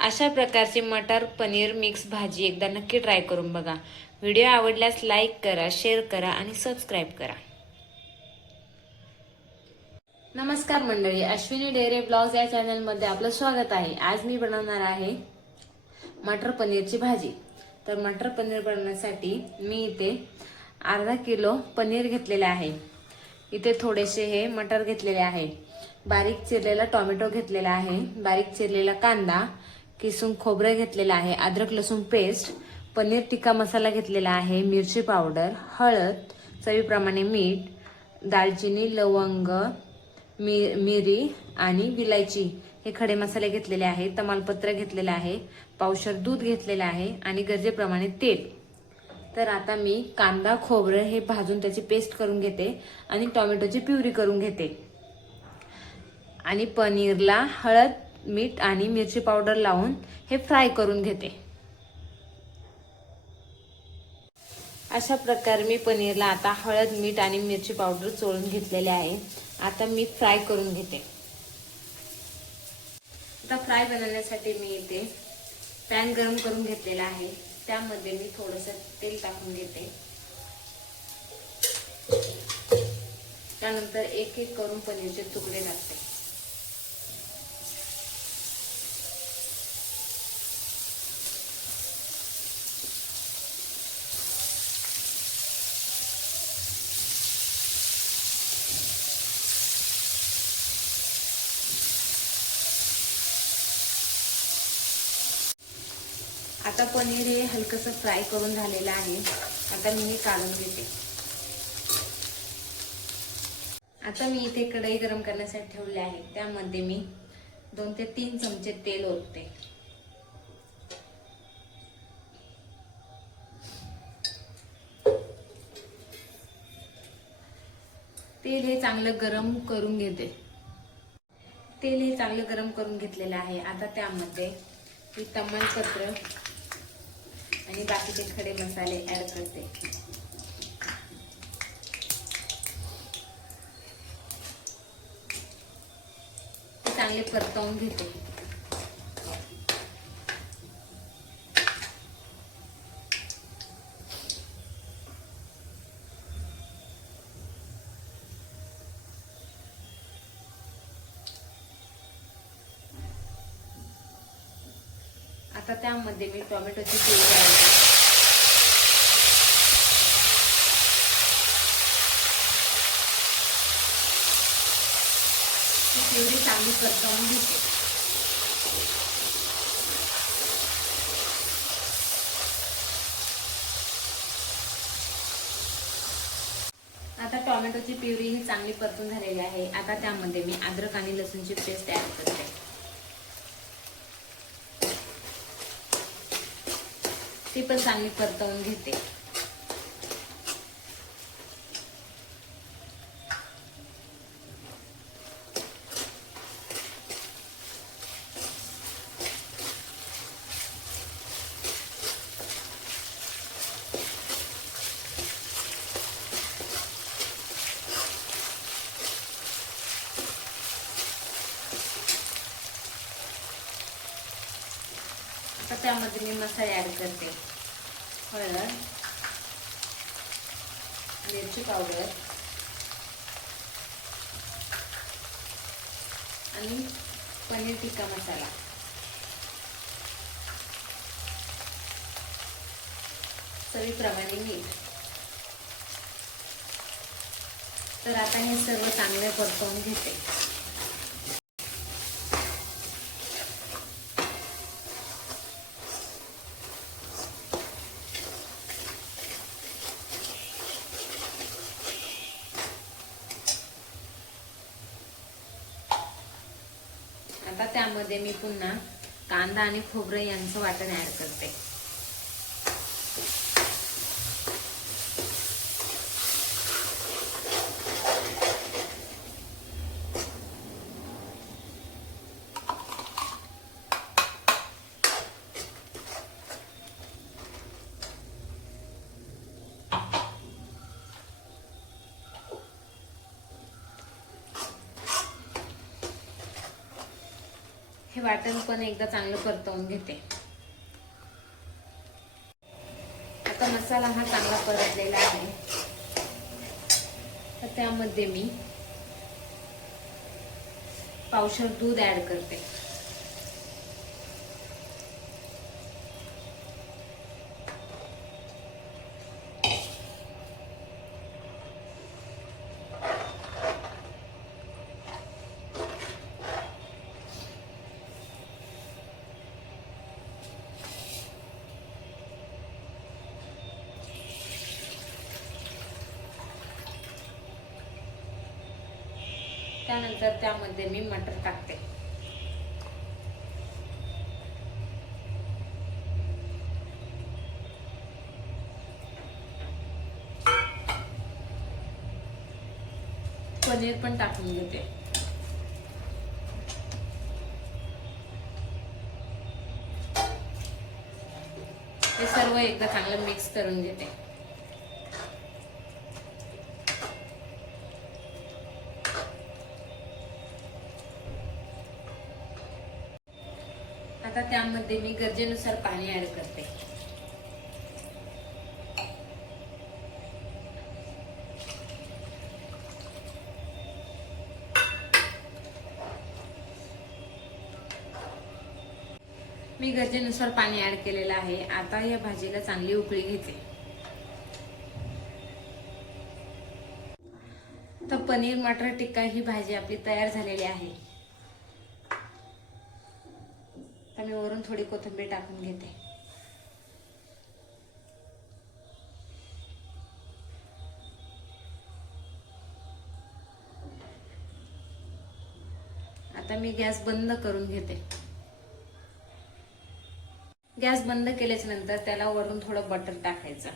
अशा प्रकारची मटार पनीर मिक्स भाजी एकदा नक्की ट्राय करून बघा। व्हिडिओ आवडल्यास लाईक करा, शेअर करा आणि सबस्क्राईब करा। नमस्कार मंडळी, अश्विनी डेअरी ब्लॉग्स या चॅनलमध्ये आपलं स्वागत आहे। आज मी बनवणार आहे मटर पनीरची भाजी। तर मटर पनीर बनवण्यासाठी मी इथे अर्धा किलो पनीर घेतलेले आहे। इथे थोडेसे हे मटर घेतलेले आहे, बारीक चिरलेला टोमॅटो घेतलेला आहे, बारीक चिरलेला कांदा, किसून खोबरं घेतलेलं आहे, अद्रक लसूण पेस्ट, पनीर टिक्का मसाला घेतलेला आहे, मिरची पावडर, हळद, चवीप्रमाणे मीठ, दालचिनी, लवंग, मिरी आणि विलायची हे खडे मसाले घेतलेले आहे, तमालपत्र घेतलेले आहे, पावशर दूध घेतलेले आहे आणि गरजेप्रमाणे तेल। तर आता मी कांदा खोबरं हे भाजून त्याची पेस्ट करून घेते आणि टोमॅटोची प्युरी करून घेते आणि पनीरला हळद, मीठ आणि मिरची पावडर लावून हे फ्राय करून घेते। अशा प्रकारे मी पनीरला आता हळद, मीठ आणि मिरची पावडर चोळून घेतलेले आहे। आता मी फ्राय करून घेते। आता फ्राय बनवण्यासाठी मी इथे पॅन गरम करून घेतलेला आहे, त्यामध्ये मी थोडंसं तेल टाकून घेते। त्यानंतर एक एक करून पनीरचे तुकडे टाकते। आता पनीर हे हलकसं फ्राय करून झालेलं आहे। आता मी हे काढून घेते। आता मी इथे कढई गरम करण्यासाठी ठेवले आहे, त्यामध्ये मी 2 ते 3 चमचे तेल ओतते। तेल हे चांगलं गरम करून घेते। तेल हे चांगलं गरम करून घेतलेलं आहे। आता त्यामध्ये मी तमालपत्र आणि बाकीचे खडे मसाले ऍड करते। ते चांगले परतवून घेते। आता त्यामध्ये मी टोमॅटोची प्युरी ऍड करते। प्युरी चांगली परतवून घेते। आता टोमॅटोची प्युरी ही चांगली परतून झालेली आहे। आता त्यामध्ये मी अद्रक आणि लसूणची पेस्ट ऍड करते। ती पण चांगली परतवून घेते। आता त्यामध्ये मी मसाले ऍड करते। हळद, मिरची पावडर आणि पनीर टिक्का मसाला, चवीप्रमाणे मीठ। तर आता हे सर्व चांगले परतवून घेते। आता त्यामध्ये मी पुन्हा कांदा आणि खोबरं यांचं वाटण ऍड करते। हे वाटण पण एकदा चांगलं परतवून घेते. आता मसाला हा चांगला परतलेला आहे, तर त्यामध्ये मी पावशेर दूध ऍड करते. त्यानंतर त्यामध्ये मी मटर टाकते. पनीर पण टाकून घेते. हे सर्व एकदा चांगलं मिक्स करून घेते. आता त्यामध्ये मी गरजेनुसार पाणी ऍड करते. मी गरजेनुसार पाणी ऍड केलेलं आहे. आता या भाजीला चांगली उकळी घेते. तर पनीर मटर टिक्का ही भाजी आपली तयार झालेली आहे. तर मी वरून थोडी कोथिंबीर टाकून घेते. आता मी गॅस बंद करून घेते. गॅस बंद केल्याच्या नंतर त्याला वरून थोडं बटर टाकायचं.